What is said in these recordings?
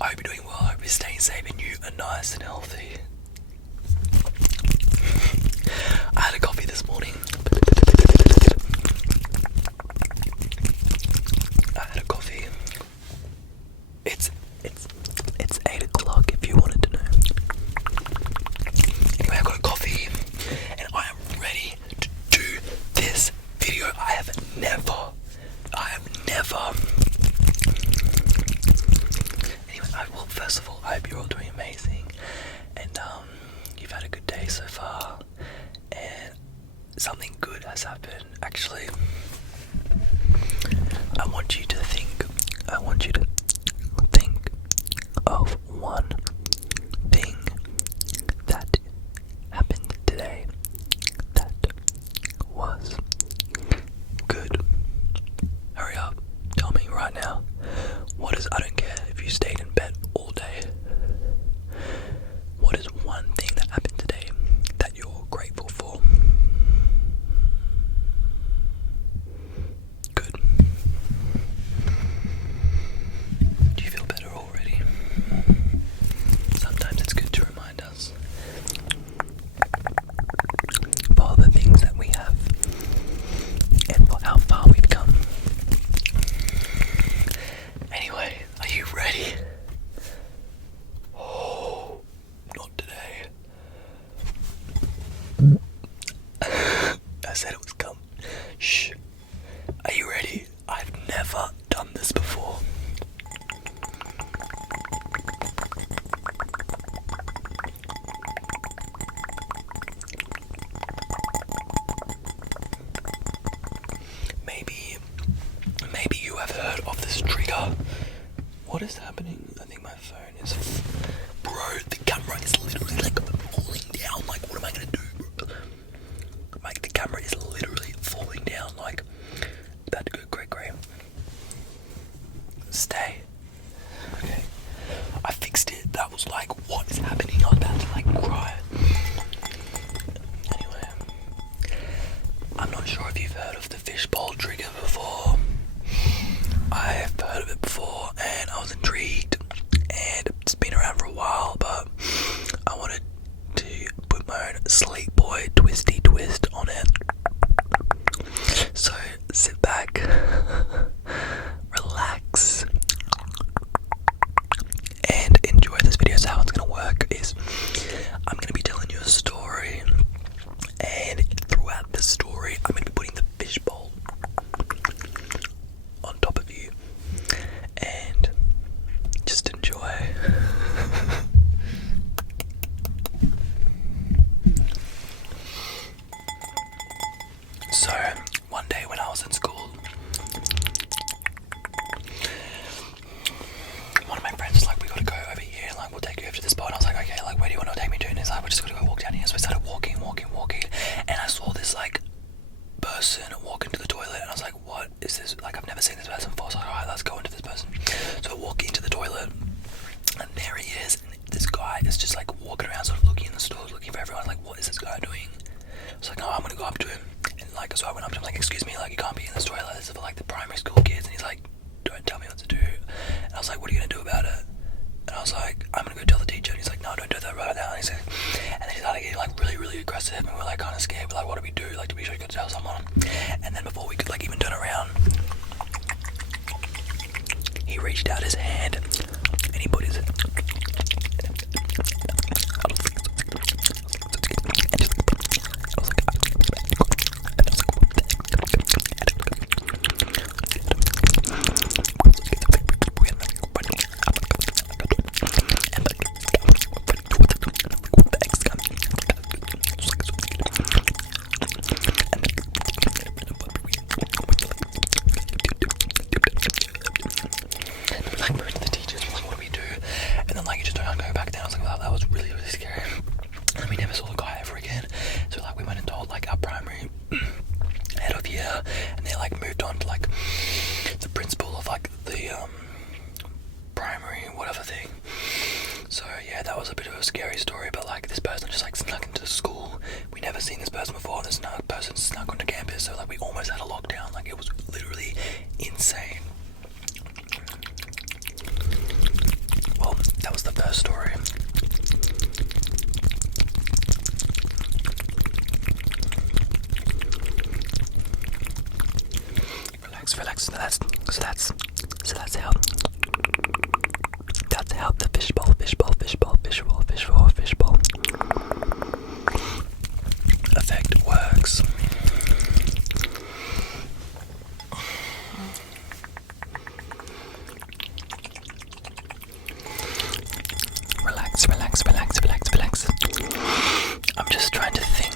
I hope you're doing well. I hope you're staying safe and you are nice and healthy. I had a coffee this morning. It's 8 o'clock if you wanted to know. Anyway, I got a coffee and I am ready to do this video. I have never. Anyway, well, first of all, I hope you're all doing amazing and you've had a good day so far and something good has happened. Actually, I want you to think of one thing that happened today that was good. Hurry up, tell me right now. I don't care if you stayed in bed all day. What is one thing that happened today that you're grateful for? Good. Do you feel better already? Sometimes it's good to remind us of all the things that we have and for how far we've come. Anyway, are you ready? Oh, not today. I said it was come. Shh. Are you ready? I've never done this before. Maybe you have heard of this trigger. What is happening? I think my phone is... Bro, the camera is literally like falling down. Like, what am I gonna do, bro? Like, the camera is literally falling down. Like, about to go great. Stay. Okay. I fixed it. That was like, what is happening? I was about to like cry. Anyway, I'm not sure if you've heard of the Fishbowl trigger before. I've heard of it before and I was intrigued and it's been around for a while, but I wanted to put my own sleep boy twisty twist on it. So sit back, relax and enjoy this video. So how it's going to work is I'm going to be telling you a story and throughout the story I'm going to be putting the fishbowl on top of you and just enjoy. So one day when I was in school, one of my friends was like, we gotta go over here, like we'll take you over to this spot. And I was like, okay, like where do you want to take me to? And he's like, we're just gonna go walk down here. So we started walking, and I saw this like person walk into the toilet, and I was like, what is this? Like, I've never seen this person before. So I was like, alright, let's go into this person. So I walk into the toilet, and there he is, and this guy is just like walking around, sort of looking in the stores, looking for everyone. Like, what is this guy doing? I was like, oh, I'm gonna go up to him, and like, so I went up to him, like, excuse me, like, you can't be in this toilet. This is for like the primary school kids. And he's like, don't tell me what to do. And I was like, what are you gonna do about it? And I was like, I'm gonna go tell the teacher. And he's like, no, don't do that right now. And he's like, and then he started getting like really aggressive, and we're like kind of scared. We're like, what do we do? Like, do we go tell someone? And then before we could like even turn around, he reached out his hand and he put his relax. So that's how the fishbowl effect works. Relax. I'm just trying to think.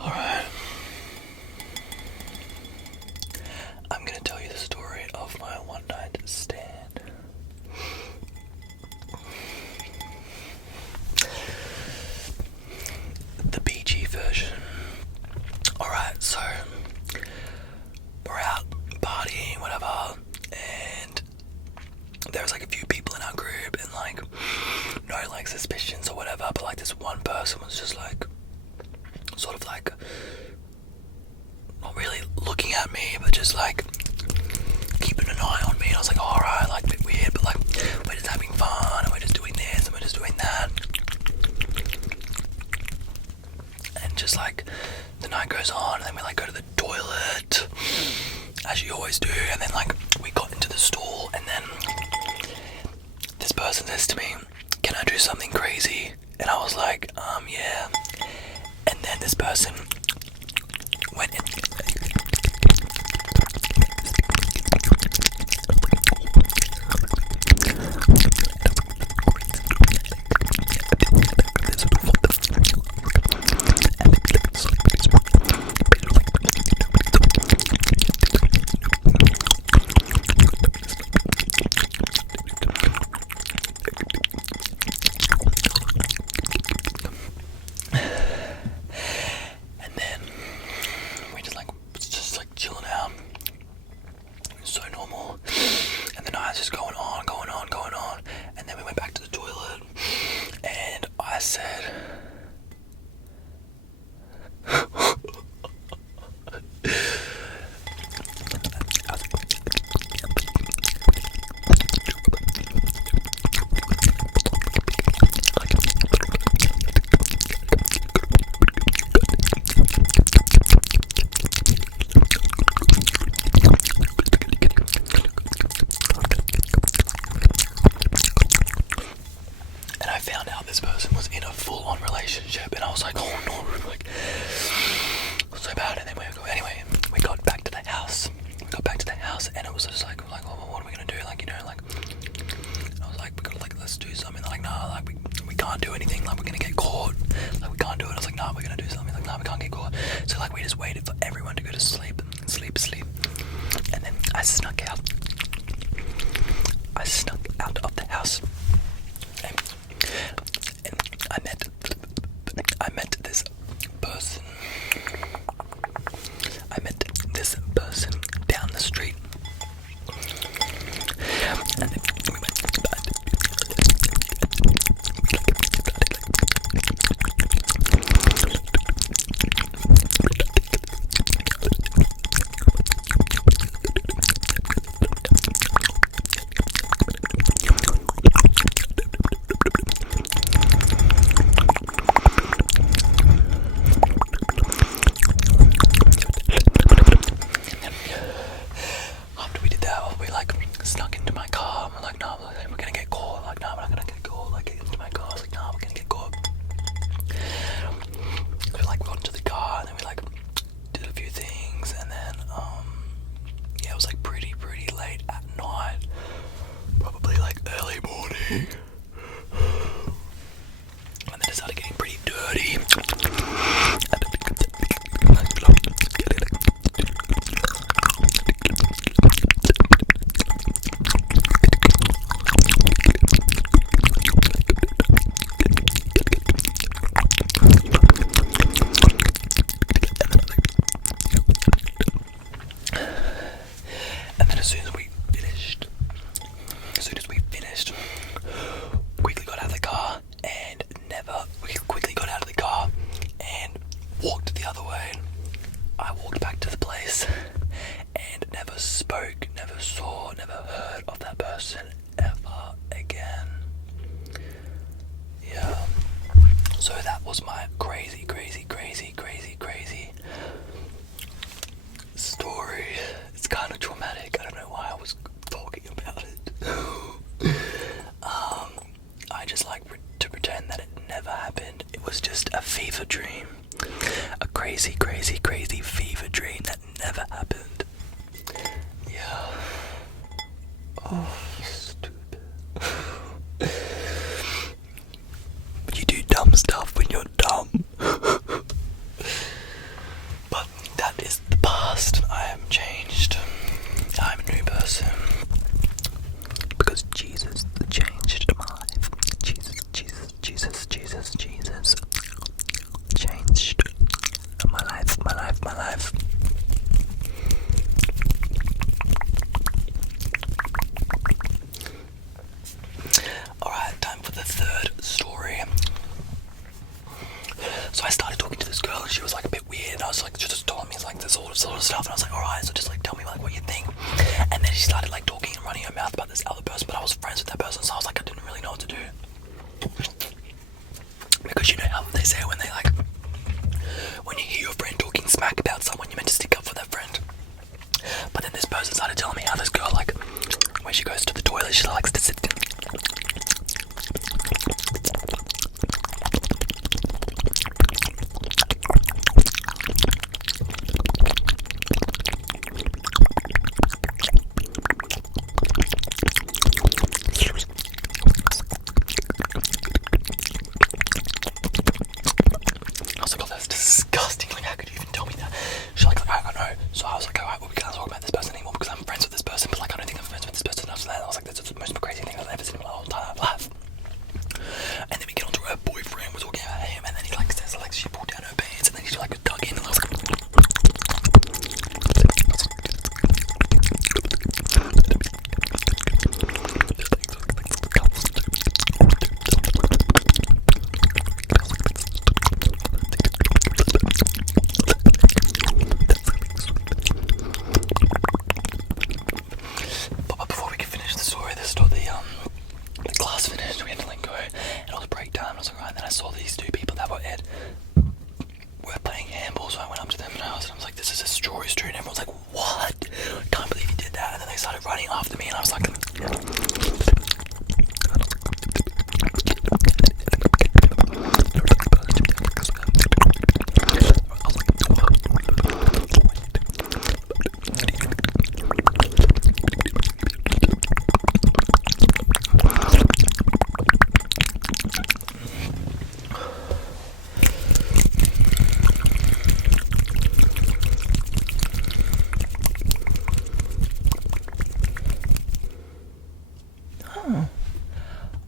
Alright. I'm gonna tell you the story of my one night stand. The PG version. Alright, so we're out partying, whatever, and there was like a few people in our group and like no like suspicions or whatever, but like this one person was just like sort of like not really looking at me but just like keeping an eye on me, and I was like, alright, like a bit weird, but like we're just having fun and we're just doing this and we're just doing that. And just like the night goes on and then we like go to the toilet as you always do, and then like we got into the stool and then this person says to me, can I do something crazy? And I was like, yeah. And then this person went in. spoke, never saw, never heard of that person ever again. Yeah. So that was my crazy story. It's kind of traumatic. I don't know why I was talking about it. I just like to pretend that it never happened. It was just a fever dream. A crazy fever dream that never happened. Yeah. Oh, stupid. You do dumb stuff when you're dumb. But that is the past. I am changed. I'm a new person. Because Jesus changed my life. Jesus changed my life. Alright, time for the third story. So I started talking to this girl and she was like a bit weird, and I was like, she just told me like this sort of stuff, and I was like, alright, so just like tell me like what you think. And then she started like talking and running her mouth about this other person, but I was friends with that person, so I was like, I didn't really know what to do. Because you know how they say when you hear your friend talking smack about someone, you're meant to stick up for that friend. But then this person started telling me how this girl, like, when she goes to the toilet, she likes to sit down. I was like, oh, that's disgusting. Like, how could you even tell me that? She's like, I don't know. So I was like, alright, well, we can't talk about this person anymore because I'm friends with this person, but like, I don't think I'm friends with this person after that. I was like, that's the most crazy thing I've ever seen in my whole entire life. And then we get onto her boyfriend, we're talking about him, and then he like says, like, she pulled down her pants, and then she like dug in, and I was like, but before we could finish the story, the class finished, we had to like go, and it was break time, and I was like, right, and then I saw these two people that were playing handball, so I went up to them and I was like, this is a story, and everyone's like, what? I can't believe you did that. And then they started running after me, and I was like,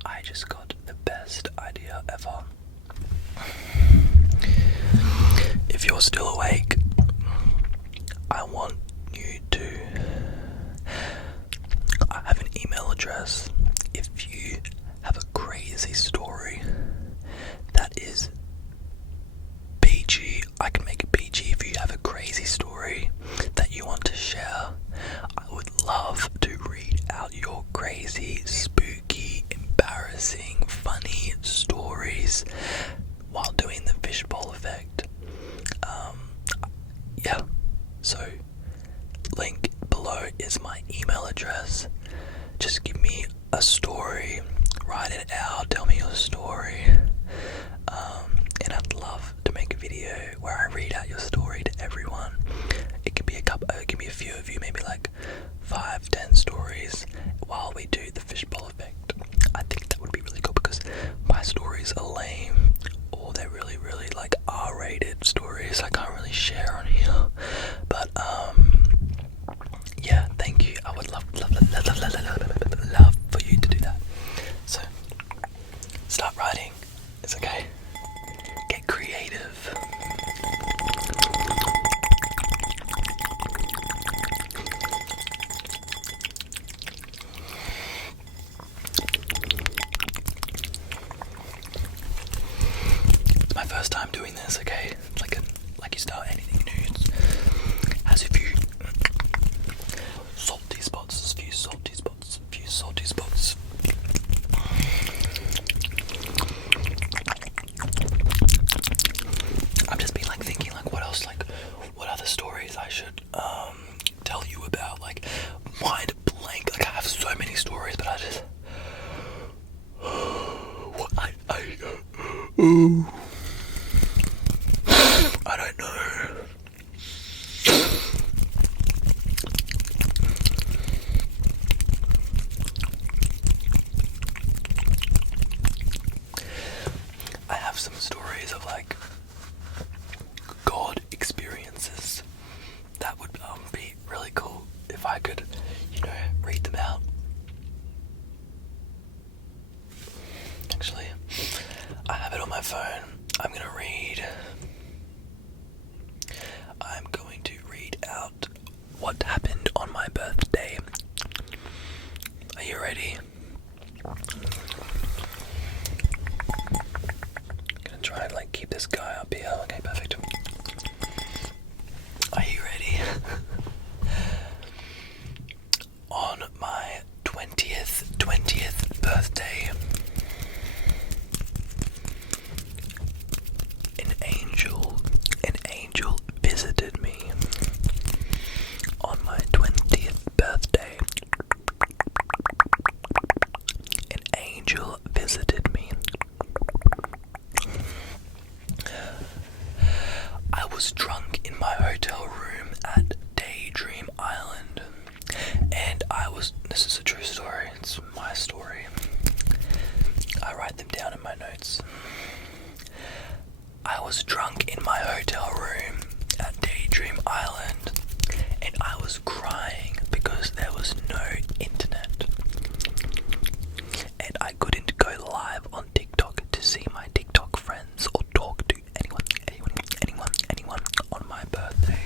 I just got the best idea ever. If you're still awake, I want you to... I have an email address. If you have a crazy story that is PG, I can make it PG. If you have a crazy story that you want to share, I would love to read out your crazy, spooky, embarrassing, funny stories while doing the Fishbowl Effect. Yeah, so link below is my email address. Just give me a story, write it out, tell me your story, and I'd love to make a video where I read out your story to everyone. It can be a few of you, maybe like 5-10 stories while we do the Fishbowl Effect. I think that would be really cool because my stories are lame, or they're really like R-rated stories I can't really share on here. But yeah, thank you. I would love for you to do that. So start writing. It's okay. Get creative. It's my first time doing this, okay? It's like you start anything new. It's as if you salt like mind blank. Like I have so many stories, but I just I don't know. I have some stories of like God experiences that would be really cool if I could, read them out. Actually, I have it on my phone. I'm going to read out what happened on my birthday. Are you ready? I'm gonna try and keep this guy up here. Okay, perfect. Are you ready? On my 20th birthday, an angel visited me. On my 20th birthday, an angel visited me. I was drunk in my hotel room at Daydream Island, and this is a true story, it's my story. I write them down in my notes. I was drunk in my hotel room at Daydream Island, and I was crying because there was no internet. And I couldn't go live on TikTok to see my TikTok friends or talk to anyone on my birthday.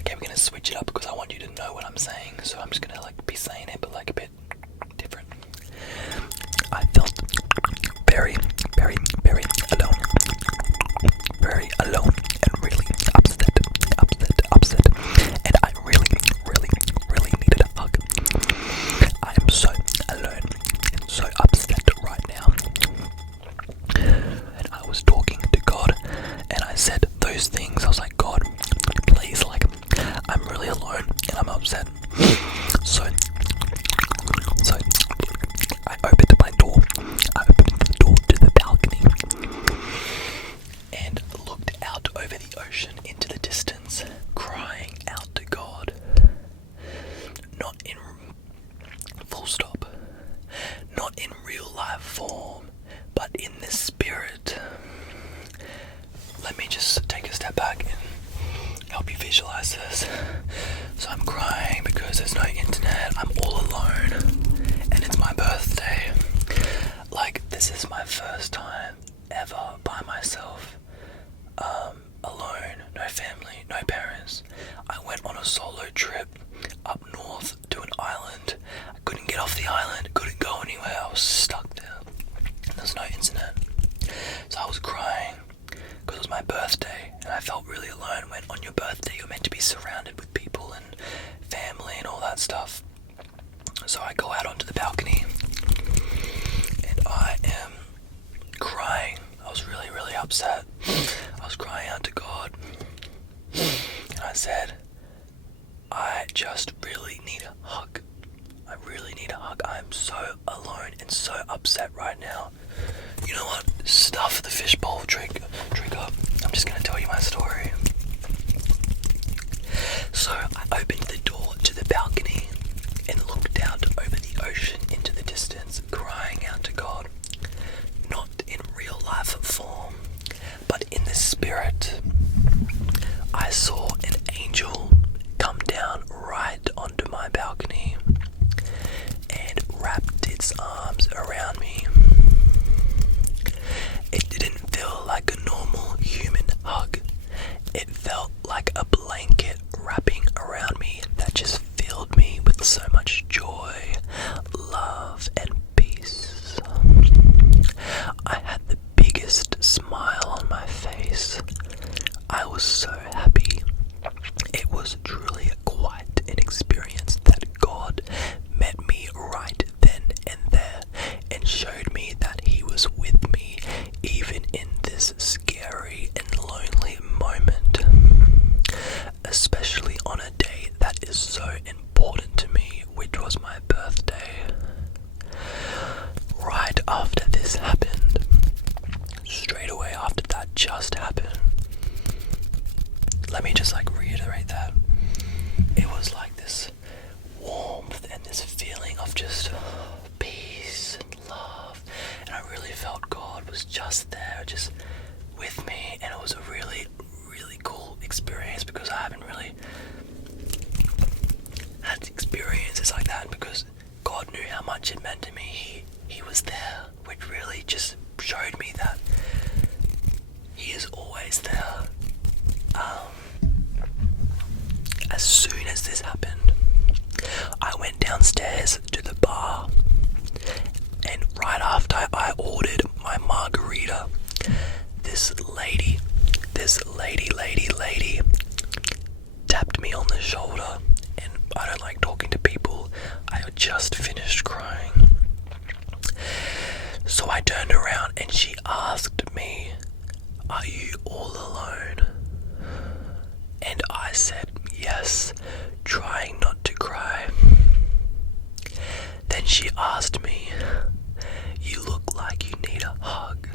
Okay, we're gonna switch it up because I want you to know what I'm saying, so I'm just gonna be saying it, but a bit different. I felt very, very, very alone. Very alone and really upset. And I really, really, really needed a hug. I am so alone and so upset right now. And I was talking to God, and I said those things. I was like, God, please, I'm really alone and I'm upset. So I opened my door. I opened the door to the balcony and looked out over the ocean into the distance, crying out to God. Not in full stop, not in real life form, but in the spirit. Let me just take a step back and help you visualize this. So I'm crying because there's no internet, I'm all alone, and it's my birthday. This is my first time ever by myself, alone, no family, no parents. I went on a solo trip up north to an island. I couldn't get off the island, couldn't go anywhere, I was stuck there. There's no internet. So I was crying because it was my birthday and I felt really alone. When on your birthday you're meant to be surrounded with people and family and all that stuff. So I go out onto the balcony and I am crying. I was really, really upset. I was crying out to God and I said, I just really need a hug. I really need a hug. I'm so alone and so upset right now. You know what? Stuff the fishbowl trigger. I'm just going to tell you my story. So I opened the door to the balcony and looked out over the ocean into the distance, crying out to God. Not in real life form, but in the spirit. I saw an angel come down right onto my balcony and wrapped its arms around me. It didn't feel like a normal human hug. It felt like a blanket wrapping around me that just filled me with so much joy, love, and peace. I had the biggest smile on my face. I was so happy. It was truly quite an experience that God met me right then and there and showed me that was just there, just with me, and it was a really, really cool experience because I haven't really had experiences like that, because God knew how much it meant to me. He was there, which really just showed me that He is always there. As soon as this happened, I went downstairs to the bar, and right after I ordered my margarita, this lady tapped me on the shoulder, and I don't like talking to people. I had just finished crying. So I turned around and she asked me, "Are you all alone?" And I said yes, trying not to cry. Then she asked me, "You look like you need a hug."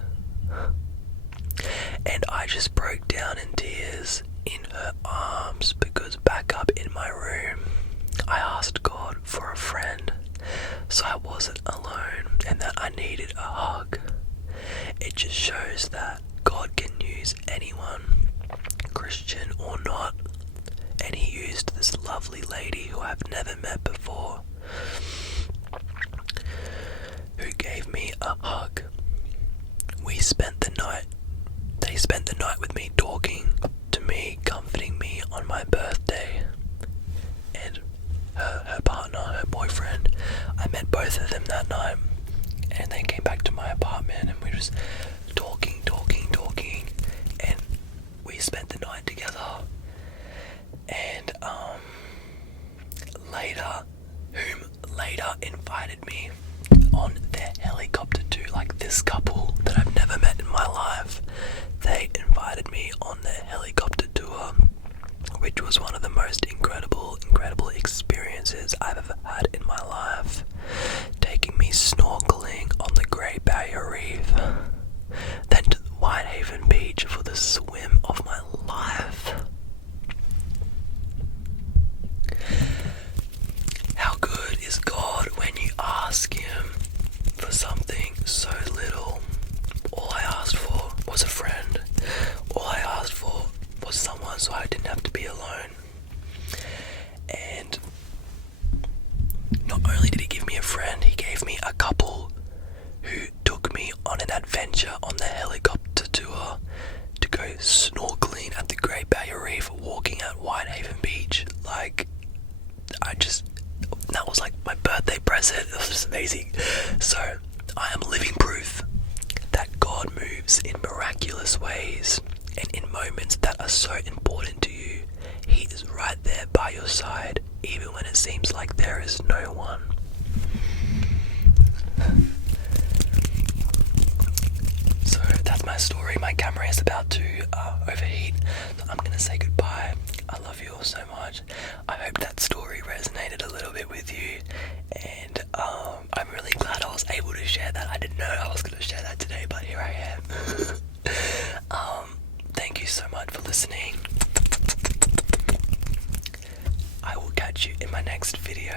And I just broke down in tears in her arms, because back up in my room, I asked God for a friend, so I wasn't alone and that I needed a hug. It just shows that God can use anyone, Christian or not, and He used this lovely lady who I've never met before, who gave me a hug. They spent the night with me, talking to me, comforting me on my birthday. And her partner, her boyfriend, I met both of them that night, and they came back to my apartment, and we just talking, and we spent the night together. And later invited me on their helicopter to, like, this couple that I've never met in my life. They invited me on their helicopter tour, which was one of the most incredible experiences I've ever had in my life. Taking me snorkeling on the Great Barrier Reef, then to the Whitehaven Beach for the swim of my life. How good is God when you ask Him for something so little? All I asked for was a friend. All I asked for was someone so I didn't have to be alone. And not only did He give me a friend, He gave me a couple who took me on an adventure on the helicopter tour to go snorkeling at the Great Barrier Reef, walking at Whitehaven Beach. Like, that was like my birthday present. It was just amazing. So I am living proof that God moves in miraculous ways, and in moments that are so important to you, He is right there by your side, even when it seems like there is no one. So that's my story. My camera is about to overheat, so I'm gonna say goodbye. I love you all so much. I hope that story resonated a little bit with you, and I'm really glad I was able to share that. I didn't know I was going to share that today, but here I am. Thank you so much for listening. I will catch you in my next video.